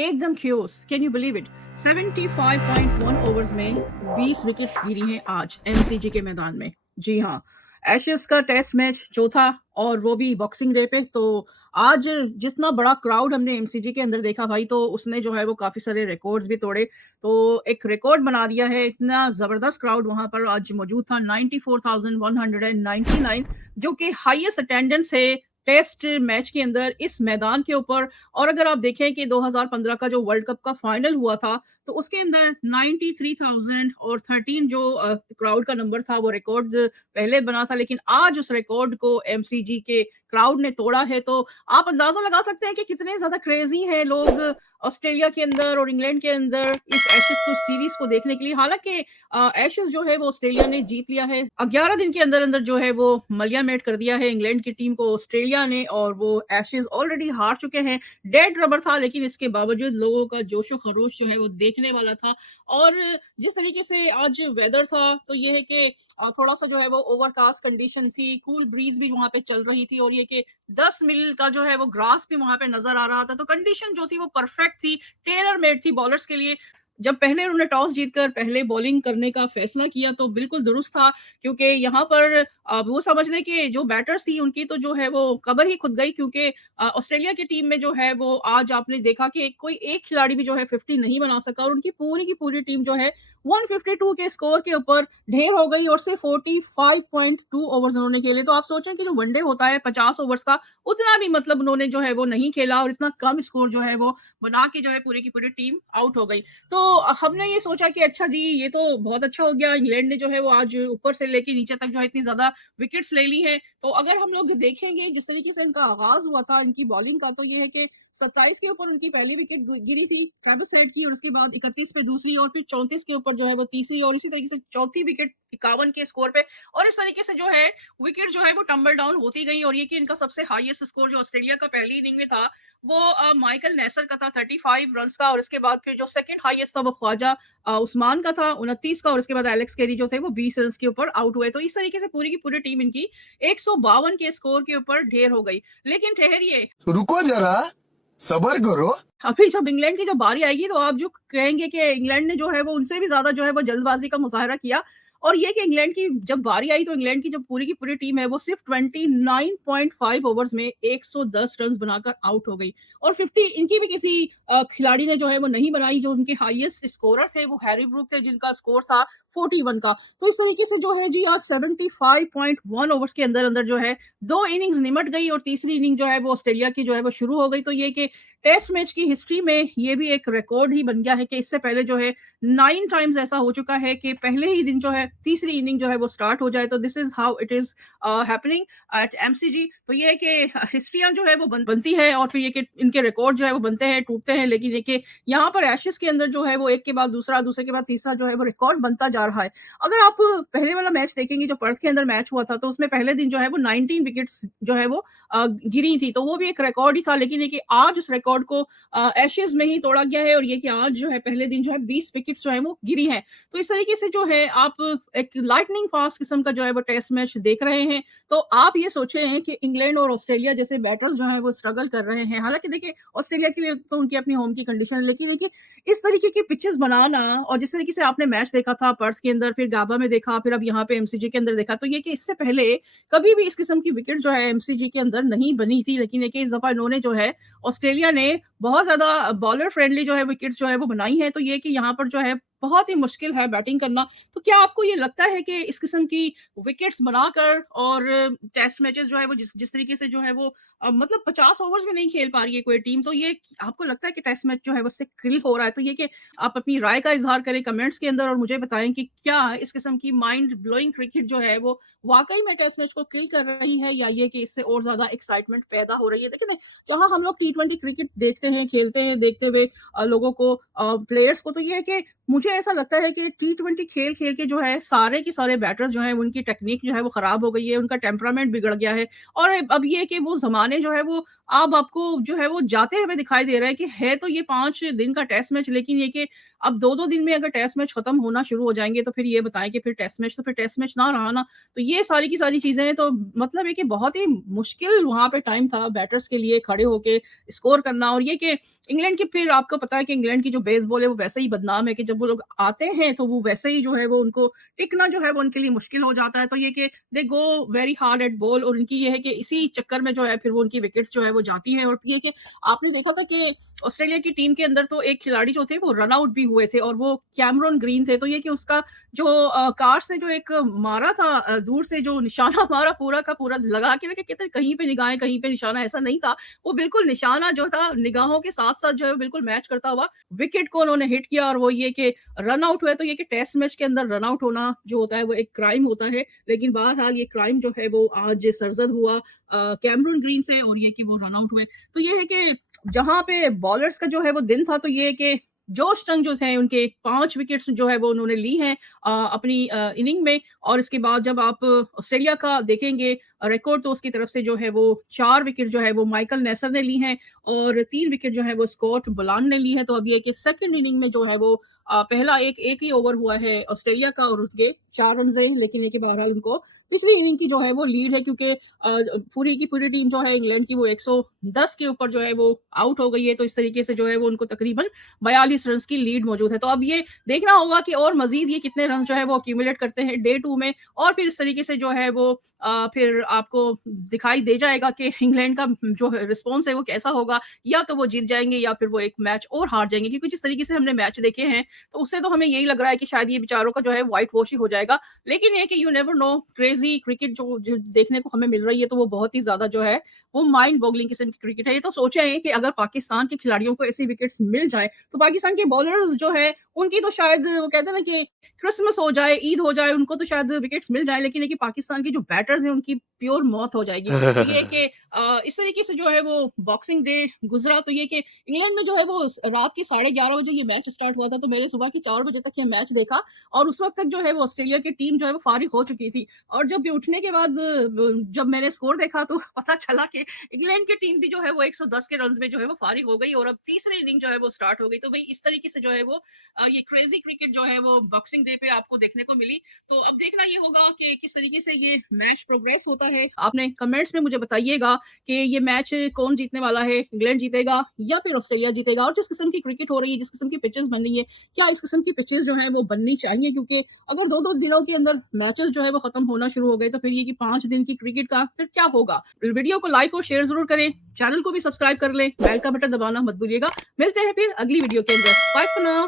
एकदम chaos. Can you believe it? 75.1 overs में 20 wickets गिरी हैं आज एमसीजी के मैदान में। जी हाँ, एशेज़ का टेस्ट मैच चौथा और वो भी बॉक्सिंग डे पे। तो आज जितना बड़ा क्राउड हमने एमसीजी के अंदर देखा भाई, तो उसने जो है वो काफ़ी सारे रिकॉर्ड्स भी तोड़े। तो एक रिकॉर्ड बना दिया है, इतना ज़बरदस्त क्राउड वहाँ पर आज मौजूद था। 94,199 जो कि हाईएस्ट अटेंडेंस है टेस्ट मैच के अंदर इस मैदान के ऊपर। और अगर आप देखें कि 2015 का जो वर्ल्ड कप का फाइनल हुआ था, तो उसके अंदर 93,013 जो क्राउड का नंबर था, वो रिकॉर्ड पहले बना था, लेकिन आज उस रिकॉर्ड को एमसीजी के क्राउड ने तोड़ा है। तो आप अंदाजा लगा सकते हैं कि कितने ज़्यादा क्रेज़ी हैं लोग ऑस्ट्रेलिया के अंदर और इंग्लैंड के अंदर इस एशेज़ को सीरीज़ को देखने के लिए। हालाँकि एशेज़ जो है वो ऑस्ट्रेलिया ने जीत लिया है। 11 दिन के अंदर-अंदर जो है वो मलिया-मेट कर दिया है इंग्लैंड की टीम को ऑस्ट्रेलिया ने, और वो एशेज़ ऑलरेडी हार चुके हैं। डेड रबर था, लेकिन इसके बावजूद लोगों का जोश-ओ-खरोश जो है वो देखने वाला था। और जिस तरीके से आज वेदर था, तो ये है कि थोड़ा-सा जो है वो ओवरकास्ट कंडीशन थी, कूल ब्रीज़ भी वहाँ पे चल रही थी, और ये कि 10 मील का जो है वो ग्रास भी वहाँ पे नज़र आ रहा था। तो कंडीशन जो थी वो परफेक्ट थी, टेलर मेड थी बॉलर्स के लिए। जब पहले उन्होंने टॉस जीतकर पहले बॉलिंग करने का फैसला किया, तो बिल्कुल दुरुस्त था, क्योंकि यहाँ पर वो समझ लें कि जो बैटर्स थी उनकी तो जो है वो कब्र ही खुद गई, क्योंकि ऑस्ट्रेलिया की टीम में जो है वो आज आपने देखा कि कोई एक खिलाड़ी भी जो है 50 नहीं बना सका, और उनकी पूरी की पूरी टीम जो है 152 के स्कोर के ऊपर ढेर हो गई, और सिर्फ 45.2 ओवर्स उन्होंने खेले। तो आप सोचें कि जो वनडे होता है 50 ओवर्स का, उतना भी मतलब उन्होंने जो है वो नहीं खेला, और इतना कम स्कोर जो है वो बना के जो है पूरी की पूरी टीम आउट हो गई। तो हमने ये सोचा कि अच्छा जी, ये तो बहुत अच्छा हो गया, इंग्लैंड ने जो है वो आज ऊपर से लेके नीचे तक जो है इतनी ज़्यादा विकेट्स ले ली हैं। तो अगर हम लोग देखेंगे जिस तरीके से इनका आगाज़ हुआ था इनकी बॉलिंग का, तो ये है कि 27 के ऊपर उनकी पहली विकेट गिरी थी ट्रेविस हेड की, और उसके बाद 31 पे दूसरी, और फिर 34 के ऊपर जो है वो तीसरी, और इसी तरीके से चौथी विकेट 51 के स्कोर पे। और इस तरीके से जो है विकेट जो है वो टंबल डाउन होती गई, और ये कि इनका सबसे हाईएस्ट स्कोर जो ऑस्ट्रेलिया का पहली इनिंग में था, वो माइकल नेसर का था 35 रन्स का, और इसके बाद फिर जो सेकंड हाईएस्ट था वो ख्वाजा उस्मान का था 29 का, और उसके बाद एलेक्स कैरी जो थे वो 20 रन्स के ऊपर आउट हुए। तो इस तरीके से पूरी की पूरी टीम इनकी 152 के स्कोर के ऊपर ढेर हो गई। लेकिन ठहरिए, रुको जरा, सबर करो। अभी जब इंग्लैंड की जब बारी आएगी, तो आप जो कहेंगे कि इंग्लैंड ने जो है वो उनसे भी ज़्यादा जो है वो जल्दबाज़ी का मुज़ाहरा किया। और ये कि इंग्लैंड की जब बारी आई, तो इंग्लैंड की जो पूरी की पूरी टीम है वो सिर्फ 29.5 ओवर्स में 110 रन्स बनाकर आउट हो गई, और 50 इनकी भी किसी खिलाड़ी ने जो है वो नहीं बनाई। जो उनके हाईएस्ट स्कोरर थे वो हैरी ब्रूक थे, जिनका स्कोर था 41 का। तो इस तरीके से जो है जी आज 75.1 ओवर्स के अंदर-अंदर जो है 2 इनिंग्स निमट गई, और तीसरी इनिंग जो है वो ऑस्ट्रेलिया की जो है वो शुरू हो गई। तो ये कि टेस्ट मैच की हिस्ट्री में ये भी एक रिकॉर्ड ही बन गया है कि इससे पहले जो है 9 टाइम्स ऐसा हो चुका है कि पहले ही दिन जो है तीसरी इनिंग जो है वो स्टार्ट हो जाए। तो this is how it is happening at MCG. तो ये है कि हिस्ट्रियाँ जो है वो बनती है, और फिर ये कि इनके रिकॉर्ड जो है वो बनते हैं, टूटते हैं। लेकिन देखिए यहाँ पर एशेज़ के अंदर जो है वो एक के बाद दूसरा, दूसरे के बाद तीसरा जो है वो रिकॉर्ड बनता जा रहा है। अगर आप पहले वाला मैच देखेंगे जो पर्थ के अंदर मैच हुआ था, तो उसमें पहले दिन जो है वो 19 विकेट्स जो है वो गिरी थी, तो वो भी एक रिकॉर्ड ही था। लेकिन ये कि आज उस रिकॉर्ड को एशेज़ में ही तोड़ा गया है, और ये कि आज जो है पहले दिन जो है 20 विकेट्स जो है वो गिरी हैं। तो इस तरीके से जो है आप एक लाइटनिंग फास्ट किस्म का जो है वो टेस्ट मैच देख रहे हैं। तो आप ये सोचे हैं कि इंग्लैंड और ऑस्ट्रेलिया जैसे बैटर्स जो हैं वो स्ट्रगल कर रहे हैं। हालाँकि देखिए ऑस्ट्रेलिया के लिए तो उनकी अपनी होम की कंडीशन है, लेकिन देखिए इस तरीके की पिचेज़ बनाना, और जिस तरीके से आपने मैच देखा था पर्थ के अंदर, फिर गाबा में देखा, फिर अब यहाँ पे एमसीजी के अंदर देखा, तो ये कि इससे पहले कभी भी इस किस्म की विकेट जो है एमसीजी के अंदर नहीं बनी थी। लेकिन देखिए इस दफ़ा इन्होंने जो है ऑस्ट्रेलिया ने बहुत ज़्यादा बॉलर फ्रेंडली जो है विकेट्स जो है वो बनाई है। तो ये कि यहाँ पर जो है बहुत ही मुश्किल है बैटिंग करना। तो क्या आपको ये लगता है कि इस किस्म की विकेट्स बनाकर और टेस्ट मैचेस जो है वो जिस जिस तरीके से जो है वो मतलब 50 ओवर्स में नहीं खेल पा रही है कोई टीम, तो ये आपको लगता है कि टेस्ट मैच जो है वो उससे किल हो रहा है? तो ये कि आप अपनी राय का इज़हार करें कमेंट्स के अंदर, और मुझे बताएँ कि क्या इस किस्म की माइंड ब्लोइंग क्रिकेट जो है वो वाक़ई में टेस्ट मैच को किल कर रही है, या ये कि इससे और ज़्यादा एक्साइटमेंट पैदा हो रही है? देखिए जहाँ हम लोग टी20 क्रिकेट देखते हैं, खेलते हैं, देखते हुए लोगों को प्लेयर्स को, तो ये है कि मुझे ऐसा लगता है कि टी20 खेल-खेल के जो है सारे के सारे बैटर्स जो हैं उनकी टेक्निक जो है वो खराब हो गई है, उनका टेम्परामेंट बिगड़ गया है। और अब ये कि वो ज़माने जो है वो अब आपको जो है वो जाते हुए दिखाई दे रहा है कि है तो ये 5 दिन का टेस्ट मैच, लेकिन ये कि अब 2-2 दिन में अगर टेस्ट मैच खत्म होना शुरू हो जाएँगे तो फिर ये बताएँ कि फिर टेस्ट मैच, तो फिर टेस्ट मैच ना रहा ना। तो ये सारी की सारी चीज़ें, तो मतलब है कि बहुत ही मुश्किल वहाँ पे टाइम था बैटर्स के लिए खड़े होके स्कोर करना। और ये कि इंग्लैंड की, फिर आपको पता है कि इंग्लैंड की जो बेसबॉल है वो वैसे ही बदनाम है कि जब वो लोग आते हैं तो वो वैसे ही जो है वो उनको टिकना जो है वो उनके लिए मुश्किल हो जाता है। तो ये कि they go very hard at ball, और उनकी ये है कि इसी चक्कर में जो है फिर वो उनकी विकेट्स जो है वो जाती हैं। और ये कि आपने देखा था कि ऑस्ट्रेलिया की टीम के अंदर तो एक खिलाड़ी जो थे वो रन आउट भी हुए थे, और वो कैमरन ग्रीन थे। तो ये कि उसका जो कार से जो एक मारा था, दूर से जो निशाना मारा पूरा का पूरा लगा के, कहते हैं कहीं पे निगाहें कहीं पे निशाना, ऐसा नहीं था। वो बिल्कुल निशाना जो था निगाहों के साथ-साथ जो है बिल्कुल मैच करता हुआ विकेट को उन्होंने हिट किया, और वो ये कि रन आउट हुए। तो ये कि टेस्ट मैच के अंदर रन आउट होना जो होता है वो एक क्राइम होता है। लेकिन बहरहाल ये क्राइम जो है वो आज सरज़द हुआ कैमरून ग्रीन से, और ये कि वो रन आउट हुए। तो ये है कि जहाँ पे बॉलर्स का जो है वो दिन था, तो ये है कि जोश टंग जो थे उनके 5 विकेट्स जो है वो उन्होंने ली हैं अपनी इनिंग में। और इसके बाद जब आप ऑस्ट्रेलिया का देखेंगे रिकॉर्ड, तो उसकी तरफ से जो है वो 4 विकेट जो है वो माइकल नेसर ने ली हैं, और 3 विकेट जो है वो स्कॉट बुलान ने ली है। तो अब ये कि सेकंड इनिंग में जो है वो पहला एक ही ओवर हुआ है ऑस्ट्रेलिया का, और उसके 4 रन हैं। लेकिन ये कि बहरहाल उनको पिछली इनिंग की जो है वो लीड है, क्योंकि पूरी की पूरी टीम जो है इंग्लैंड की वो 110 के ऊपर जो है वो आउट हो गई है। तो इस तरीके से जो है वो उनको तकरीबन 42 रन्स की लीड मौजूद है। तो अब ये देखना होगा कि और मज़ीद ये कितने रन जो है वो एक्यूमुलेट करते हैं डे 2 में, और फिर इस तरीके से जो है वो फिर आपको दिखाई दे जाएगा कि इंग्लैंड का जो है रिस्पॉन्स है वो कैसा होगा। या तो वो जीत जाएँगे या फिर वो एक मैच और हार जाएँगे, क्योंकि जिस तरीके से हमने मैच देखे हैं, तो उससे तो हमें यही लग रहा है कि शायद ये बेचारों का जो है व्हाइट वॉश ही हो जाएगा। लेकिन ये है कि you never know, crazy cricket जो देखने को हमें मिल रही है, तो वो बहुत ही ज़्यादा जो है वो माइंड बॉगलिंग किस्म की क्रिकेट है। ये तो सोचें कि अगर पाकिस्तान के खिलाड़ियों को ऐसी विकेट्स मिल जाएँ, तो पाकिस्तान के बॉलर्स जो है उनकी तो शायद वो कहते हैं ना कि क्रिसमस हो जाए, ईद हो जाए, उनको तो शायद विकेट्स मिल जाएँ, लेकिन है कि पाकिस्तान के जो बैटर्स हैं उनकी प्योर मौत हो जाएगी। तो ये है कि इस तरीके से जो है वो बॉक्सिंग डे गुज़रा। तो ये कि इंग्लैंड में जो है वो रात के 11:30 बजे ये मैच स्टार्ट हुआ था, तो मैंने सुबह के 4 बजे तक ये मैच देखा, और उस वक़्त तक जो है वो ऑस्ट्रेलिया की टीम जो है वो फ़ारिग हो चुकी थी। और जब ये उठने के बाद जब मैंने स्कोर देखा, तो पता चला कि इंग्लैंड की टीम भी जो है वो 110 के रन्स में जो है वो फ़ारिग हो गई, और अब तीसरी इनिंग जो है वो स्टार्ट हो गई। तो भई इस तरीके से जो है वो ये क्रेज़ी क्रिकेट जो है वो बॉक्सिंग डे पे आपको देखने को मिली। तो अब देखना ये होगा कि किस तरीके से ये मैच प्रोग्रेस होता है। आपने कमेंट्स में मुझे बताइएगा कि ये मैच कौन जीतने वाला है, इंग्लैंड जीतेगा या फिर ऑस्ट्रेलिया जीतेगा? और जिस किस्म की क्रिकेट हो रही है, जिस किस्म की पिचेज़ बन रही है, क्या इस किस्म की पिचेज़ जो हैं वो बननी चाहिए? क्योंकि अगर 2-2 दिनों के अंदर मैचेज़ जो है वो खत्म होना शुरू हो गए, तो फिर ये कि 5 दिन की क्रिकेट का फिर क्या होगा? वीडियो को लाइक और शेयर ज़रूर करें, चैनल को भी सब्सक्राइब कर लें, बेल का बटन दबाना मत भूलिएगा। मिलते हैं फिर अगली वीडियो के अंदर। Bye for now.